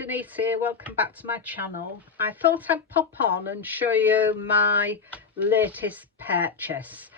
Denise here, welcome back to my channel. I thought I'd pop on and show you my latest purchase.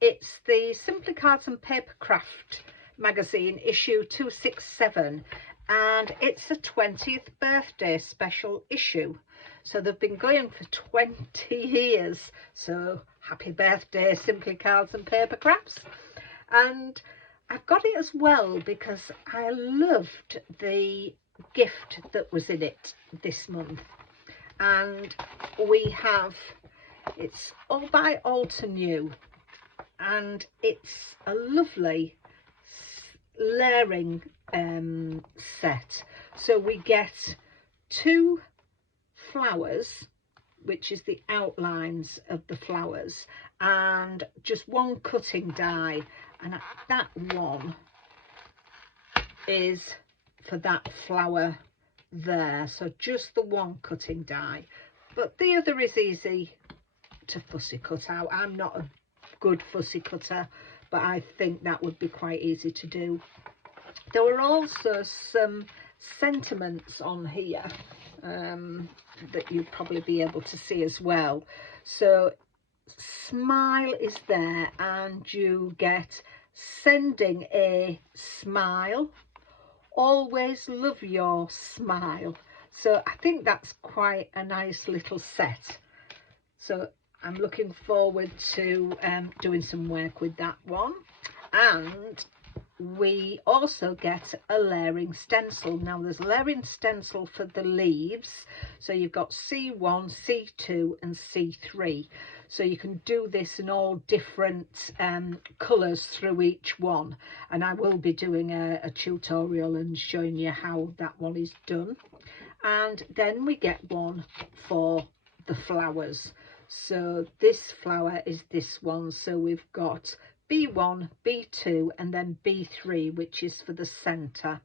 It's the Simply Cards and Papercraft Magazine issue 267, and it's a 20th birthday special issue. So they've been going for 20 years, so happy birthday Simply Cards and Papercrafts. And I've got it as well because I loved the gift that was in it this month. And we have, it's all by Alter New, and it's a lovely layering set. So we get 2 flowers, which is the outlines of the flowers, and just 1 cutting die, and that one is for that flower there, so just the 1 cutting die, but the other is easy to fussy cut out. I'm not a good fussy cutter, but I think that would be quite easy to do. There were also some sentiments on here that you'd probably be able to see as well. So smile is there, and you get sending a smile, always love your smile. So I think that's quite a nice little set. So I'm looking forward to doing some work with that one. And we also get a layering stencil. Now there's a layering stencil for the leaves, so you've got C1, C2 and C3, so you can do this in all different colours through each one, and I will be doing a tutorial and showing you how that one is done. And then we get one for the flowers. So this flower is this one, so we've got B1, B2 and then B3, which is for the centre,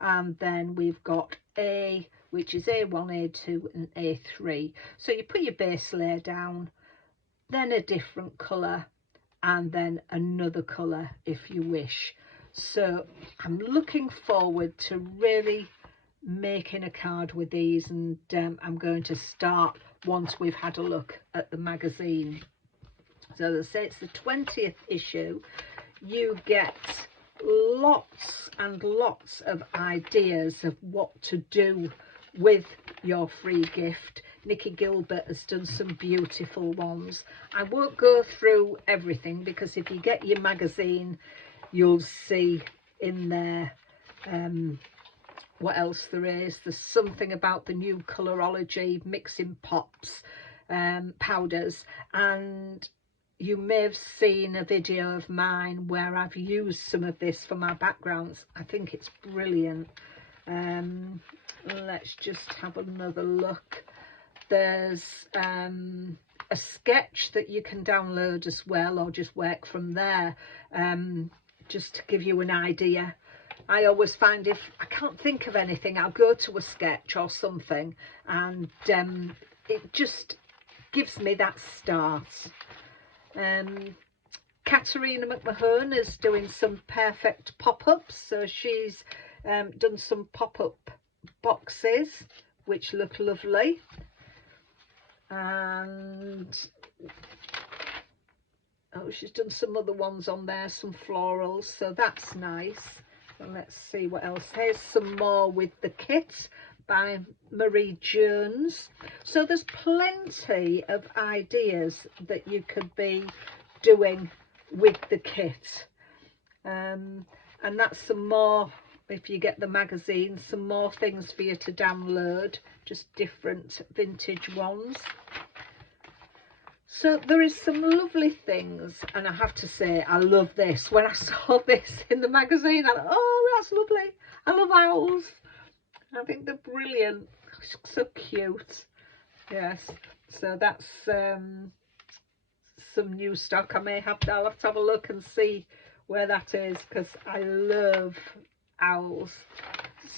and then we've got A, which is A1, A2 and A3. So you put your base layer down, then a different colour, and then another colour if you wish. So I'm looking forward to really making a card with these, and I'm going to start once we've had a look at the magazine. So as I say, it's the 20th issue. You get lots and lots of ideas of what to do with your free gift. Nikki Gilbert has done some beautiful ones. I won't go through everything because if you get your magazine, you'll see in there what else there is. There's something about the new colorology, mixing pops, powders, and you may have seen a video of mine where I've used some of this for my backgrounds. I think it's brilliant. Let's just have another look. There's a sketch that you can download as well, or just work from there, just to give you an idea. I always find if I can't think of anything, I'll go to a sketch or something, and it just gives me that start. Katerina McMahon is doing some perfect pop-ups, so she's done some pop-up boxes which look lovely, and oh, she's done some other ones on there, some florals, so that's nice. And let's see what else. Here's some more with the kit by Marie Jones. So there's plenty of ideas that you could be doing with the kit, and that's some more, if you get the magazine, some more things for you to download, just different vintage ones. So there is some lovely things, and I have to say I love this. When I saw this in the magazine, I thought, oh, that's lovely. I love owls. I think they're brilliant. So cute. Yes, so that's some new stock. I'll have to have a look and see where that is, because I love owls.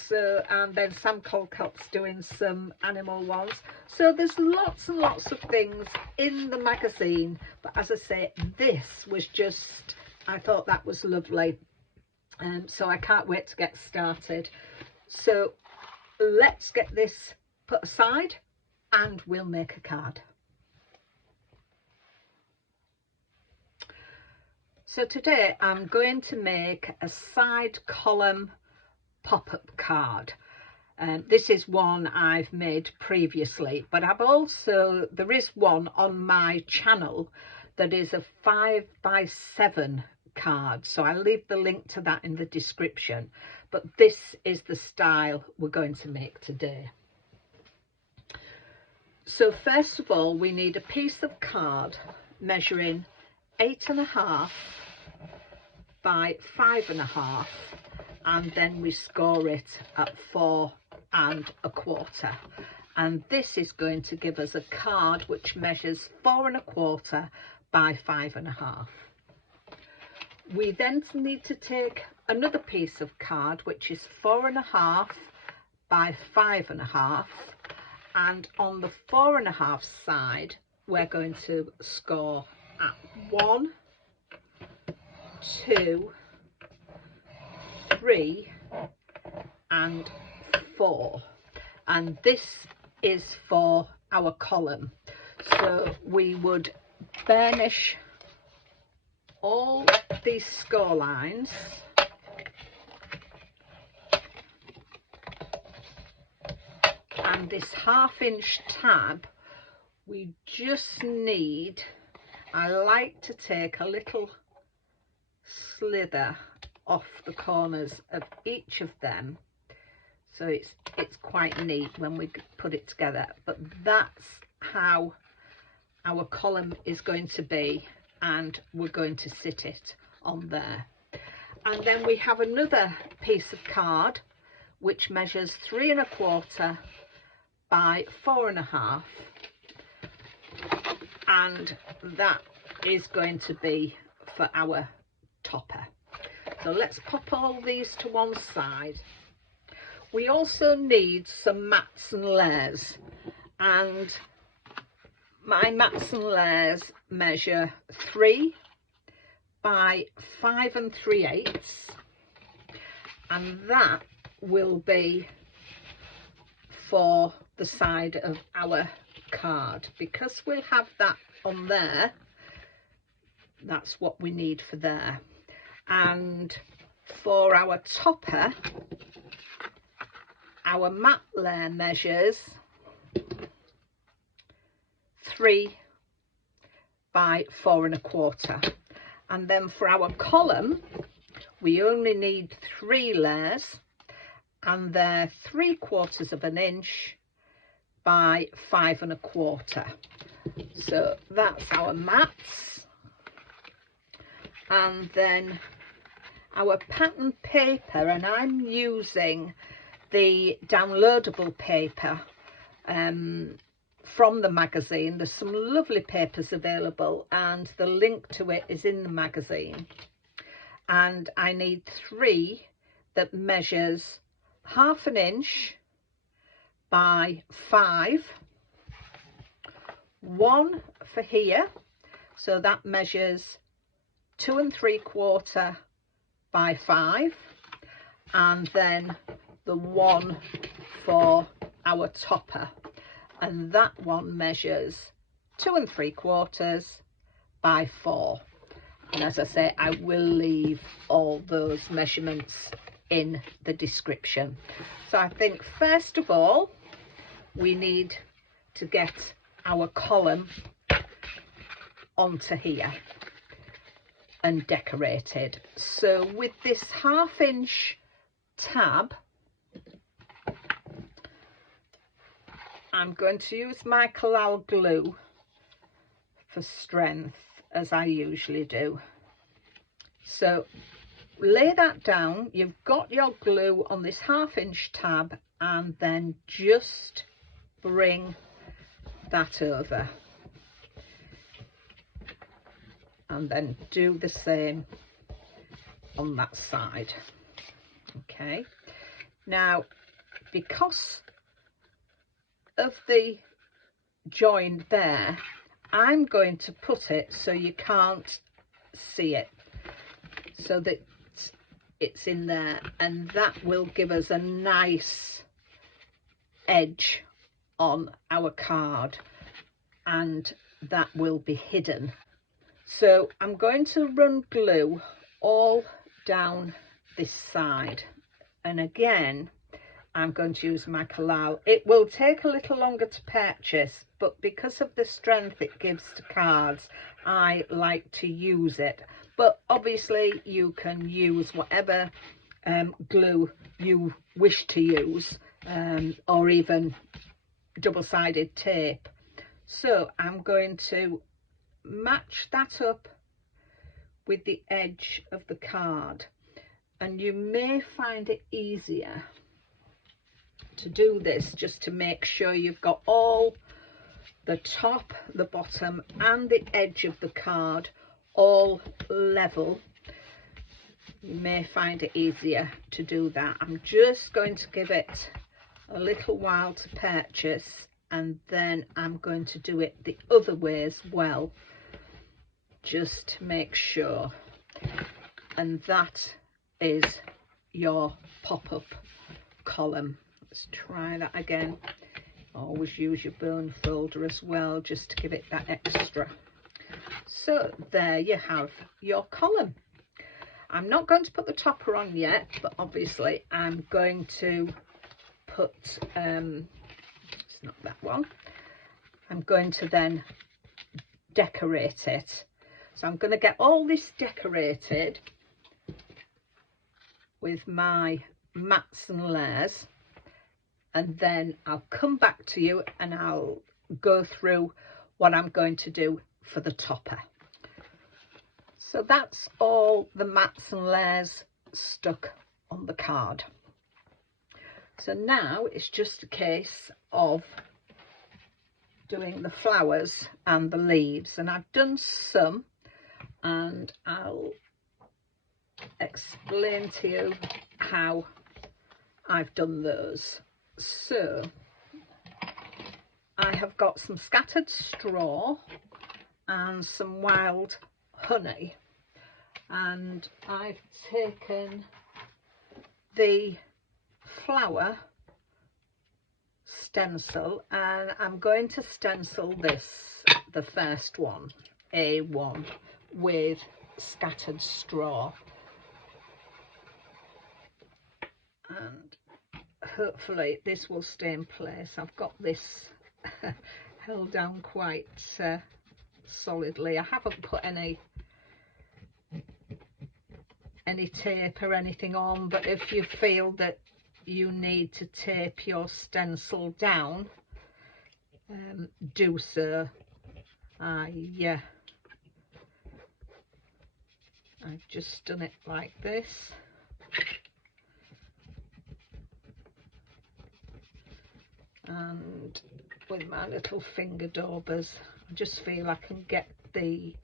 So, and then Sam Colcott's doing some animal ones. So there's lots and lots of things in the magazine, but as I say, this was just, I thought that was lovely, so I can't wait to get started. So let's get this put aside and we'll make a card. So today I'm going to make a side column pop-up card. This is one I've made previously, but there is one on my channel that is a 5x7 card, so I'll leave the link to that in the description. But this is the style we're going to make today. So first of all, we need a piece of card measuring 8.5 by 5.5, and then we score it at 4.25, and this is going to give us a card which measures 4.25 by 5.5. We then need to take another piece of card which is 4.5 by 5.5, and on the 4.5 side we're going to score at 1, 2, 3 and 4, and this is for our column. So we would burnish all these score lines and this 1/2 inch tab. We just need, I like to take a little slither off the corners of each of them, so it's quite neat when we put it together. But that's how our column is going to be, and we're going to sit it on there. And then we have another piece of card which measures 3.25 by 4.5, and that is going to be for our topper. So let's pop all these to one side. We also need some mats and layers, and my mats and layers measure 3 by 5 3/8, and that will be for the side of our card. Because we'll have that on there, that's what we need for there. And for our topper, our mat layer measures 3 by 4.25, and then for our column we only need 3 layers, and they're 3/4 inch by 5.25. So that's our mats. And then our pattern paper, and I'm using the downloadable paper from the magazine. There's some lovely papers available, and the link to it is in the magazine. And I need 3 that measures 1/2 inch by 5, 1 for here, so that measures 2 3/4 by 5, and then the one for our topper, and that one measures 2 3/4 by 4. And as I say, I will leave all those measurements in the description. So I think first of all we need to get our column onto here and decorated. So with this 1/2 inch tab, I'm going to use my Collal glue for strength, as I usually do. So lay that down. You've got your glue on this 1/2 inch tab, and then just bring that over, and then do the same on that side. Okay, now because of the join there, I'm going to put it so you can't see it, so that it's in there, and that will give us a nice edge on our card, and that will be hidden. So I'm going to run glue all down this side, and again I'm going to use my collal. It will take a little longer to purchase, but because of the strength it gives to cards, I like to use it. But obviously you can use whatever glue you wish to use, or even double-sided tape. So I'm going to match that up with the edge of the card, and you may find it easier to do this just to make sure you've got all the top, the bottom and the edge of the card all level. You may find it easier to do that. I'm just going to give it a little while to purchase, and then I'm going to do it the other way as well, just to make sure. And that is your pop-up column. Let's try that again. Always use your bone folder as well, just to give it that extra. So there you have your column. I'm not going to put the topper on yet, but obviously I'm going to put, it's not that one, I'm going to then decorate it. So I'm going to get all this decorated with my mats and layers, and then I'll come back to you and I'll go through what I'm going to do for the topper. So that's all the mats and layers stuck on the card. So now it's just a case of doing the flowers and the leaves, and I've done some, and I'll explain to you how I've done those. So I have got some scattered straw and some wild honey, and I've taken the flower stencil and I'm going to stencil this, the first one, A1, with scattered straw, and hopefully this will stay in place. I've got this held down quite solidly. I haven't put any tape or anything on, but if you feel that you need to tape your stencil down, do so. I've just done it like this. And with my little finger daubers, I just feel I can get the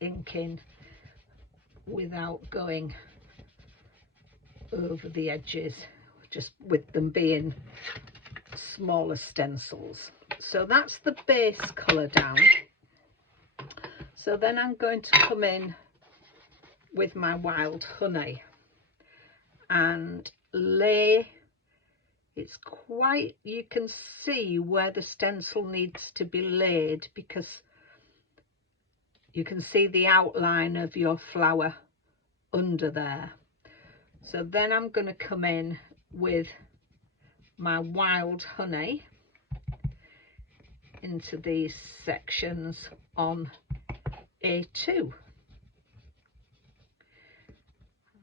ink in without going over the edges, just with them being smaller stencils. So that's the base colour down. So then I'm going to come in with my wild honey and lay. It's quite, you can see where the stencil needs to be laid, because you can see the outline of your flower under there. So then I'm going to come in with my wild honey into these sections on A2.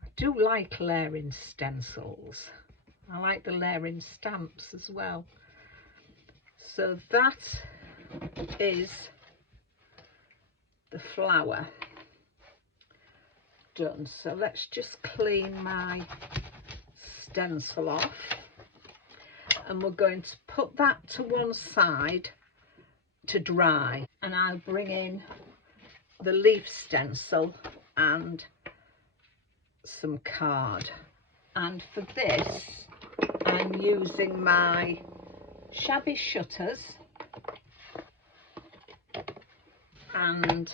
I do like layering stencils. I like the layering stamps as well. So that is the flower done. So let's just clean my stencil off, and we're going to put that to one side to dry, and I'll bring in the leaf stencil and some card. And for this I'm using my Shabby shutters and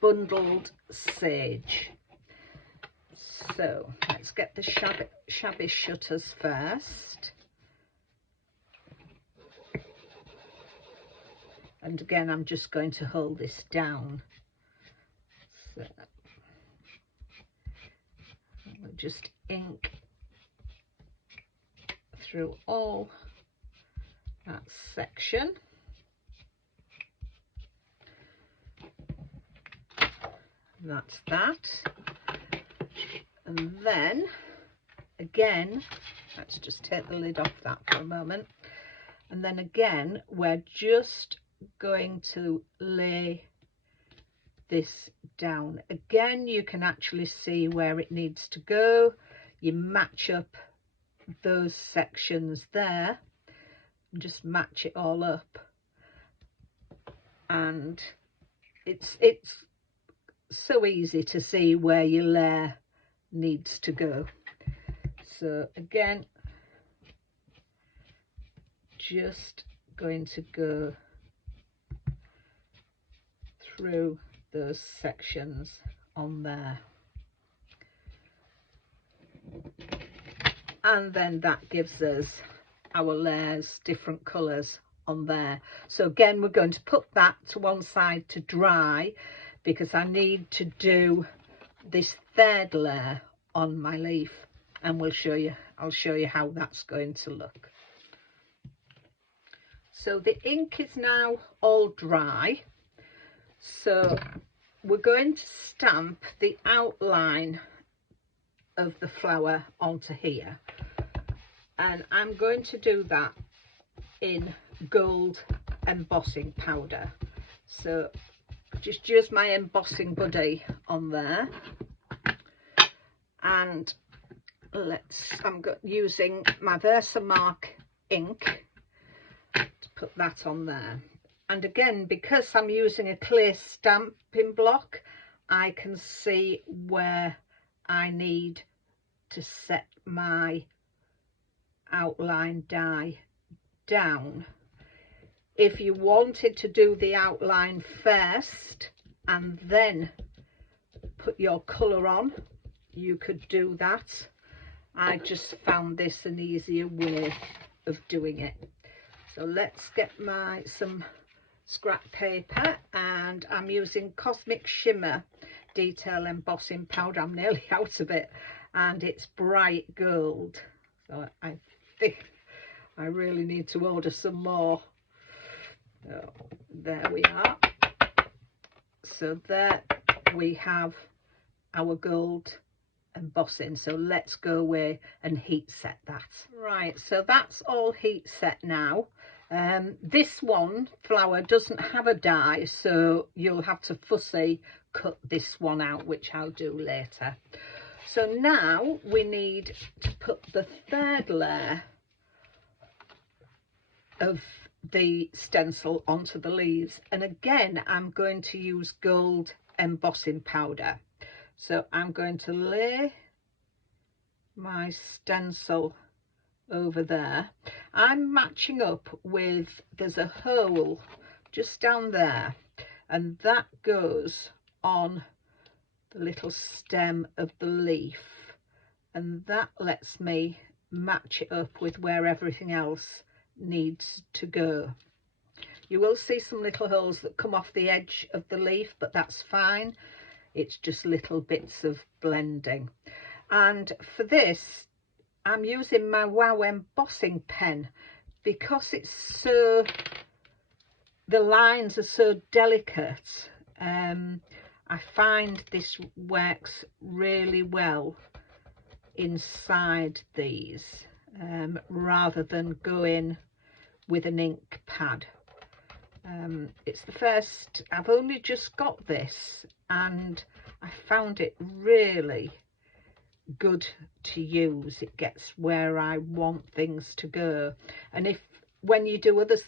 bundled sage. So let's get the shabby shutters first. And again, I'm just going to hold this down. So we'll just ink through all that section. That's that. And then again, let's just take the lid off that for a moment. And then again, we're just going to lay this down. Again, you can actually see where it needs to go. You match up those sections there and just match it all up. And it's so easy to see where your layer needs to go. So again, just going to go through those sections on there, and then that gives us our layers, different colours on there. So again, we're going to put that to one side to dry, because I need to do this third layer on my leaf, and I'll show you how that's going to look. So the ink is now all dry, so we're going to stamp the outline of the flower onto here, and I'm going to do that in gold embossing powder. So just use my embossing buddy on there, and I'm using my Versamark ink to put that on there. And again, because I'm using a clear stamping block, I can see where I need to set my outline die down. If you wanted to do the outline first and then put your colour on, you could do that. I just found this an easier way of doing it. So let's get some scrap paper, and I'm using Cosmic Shimmer detail embossing powder. I'm nearly out of it, and it's bright gold, so I think I really need to order some more. So there we are. So there we have our gold embossing. So let's go away and heat set that. Right, so that's all heat set now. This one flower doesn't have a die, so you'll have to fussy cut this one out, which I'll do later. So now we need to put the third layer of the stencil onto the leaves, and again I'm going to use gold embossing powder. So I'm going to lay my stencil over there. I'm matching up with, there's a hole just down there, and that goes on the little stem of the leaf, and that lets me match it up with where everything else needs to go. You will see some little holes that come off the edge of the leaf, but that's fine. It's just little bits of blending. And for this, I'm using my Wow embossing pen, because it's so, the lines are so delicate. I find this works really well inside these, rather than going with an ink pad. It's the first, I've only just got this, and I found it really good to use. It gets where I want things to go. And when you do other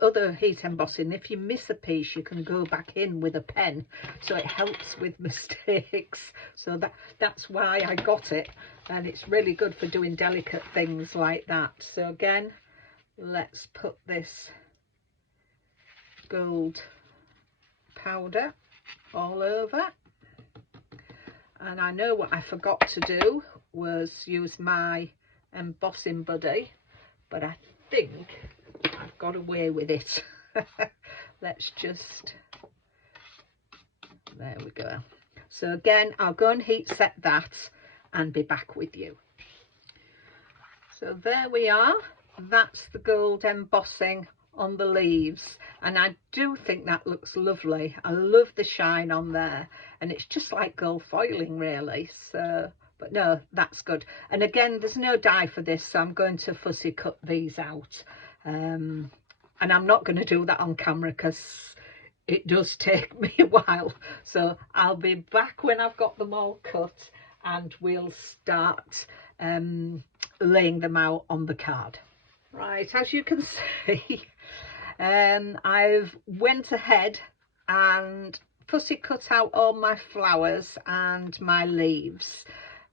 other heat embossing, if you miss a piece, you can go back in with a pen, so it helps with mistakes. So that's why I got it, and it's really good for doing delicate things like that. So again, let's put this gold powder all over. And I know what I forgot to do was use my embossing buddy, but I think I've got away with it. Let's just, there we go. So again, I'll go and heat set that and be back with you. So there we are. That's the gold embossing on the leaves, and I do think that looks lovely. I love the shine on there, and it's just like gold foiling really. So, but no, that's good. And again, there's no die for this, so I'm going to fussy cut these out, and I'm not going to do that on camera because it does take me a while. So I'll be back when I've got them all cut, and we'll start laying them out on the card. Right, as you can see, I've went ahead and fussy cut out all my flowers and my leaves.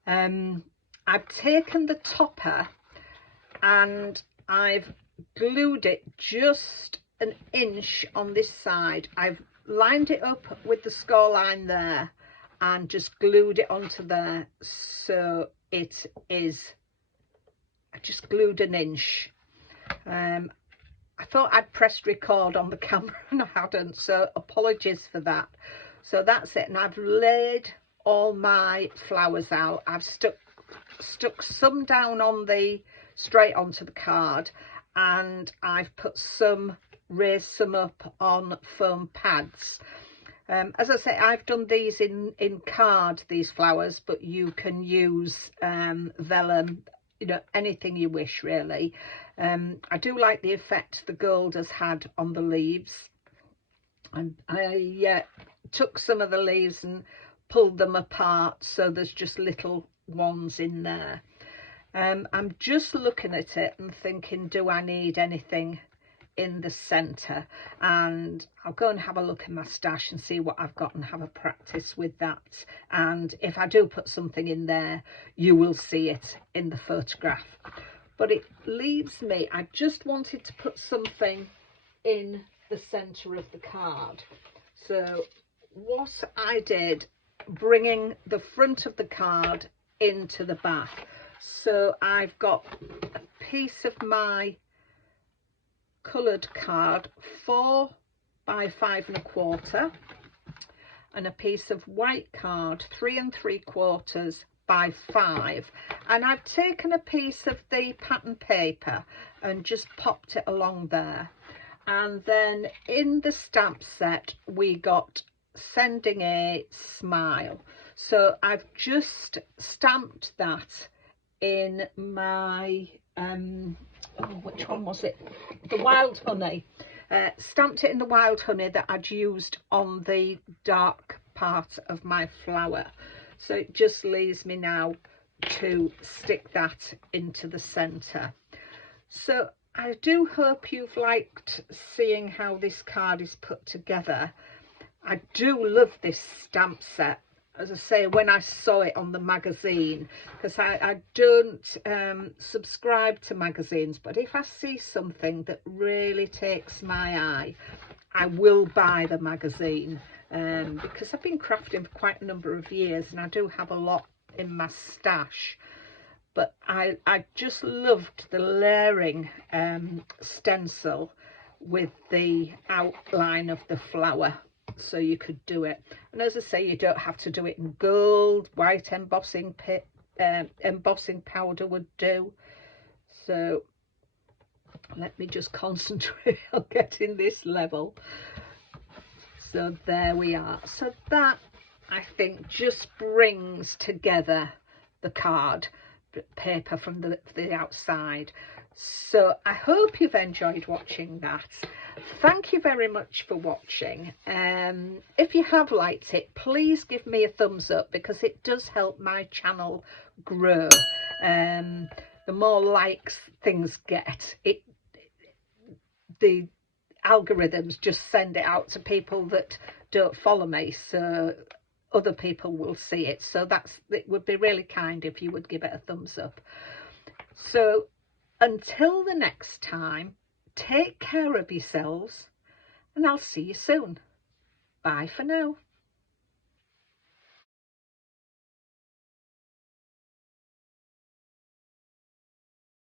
I've taken the topper and I've glued it just an inch on this side. I've lined it up with the score line there and just glued it onto there, so it is, I just glued an inch. I thought I'd pressed record on the camera and I hadn't, so apologies for that. So that's it, and I've laid all my flowers out. I've stuck some down on the straight onto the card, and I've put some, raised some up on foam pads. As I say, I've done these in card, these flowers, but you can use vellum, you know, anything you wish really. I do like the effect the gold has had on the leaves, and I took some of the leaves and pulled them apart, so there's just little ones in there. I'm just looking at it and thinking, do I need anything in the centre? And I'll go and have a look in my stash and see what I've got and have a practice with that. And if I do put something in there, you will see it in the photograph. But it leaves me, I just wanted to put something in the centre of the card. So what I did, bringing the front of the card into the back. So I've got a piece of my coloured card, 4 by 5 1/4, and a piece of white card, 3 3/4 by 5, and I've taken a piece of the pattern paper and just popped it along there. And then in the stamp set we got sending a smile, so I've just stamped that in my which one was it, the wild honey. Stamped it in the wild honey that I'd used on the dark part of my flower. So it just leaves me now to stick that into the centre. So I do hope you've liked seeing how this card is put together. I do love this stamp set, as I say, when I saw it on the magazine, because I don't subscribe to magazines, but if I see something that really takes my eye, I will buy the magazine, because I've been crafting for quite a number of years and I do have a lot in my stash. But I just loved the layering stencil with the outline of the flower, so you could do it. And as I say, you don't have to do it in gold. White embossing powder would do. So let me just concentrate on getting this level. So there we are. So that, I think, just brings together the card paper from the outside. So I hope you've enjoyed watching that. Thank you very much for watching. If you have liked it, please give me a thumbs up, because it does help my channel grow. The more likes things get, the algorithms just send it out to people that don't follow me, so other people will see it. So it would be really kind if you would give it a thumbs up. So until the next time, take care of yourselves, and I'll see you soon. Bye for now.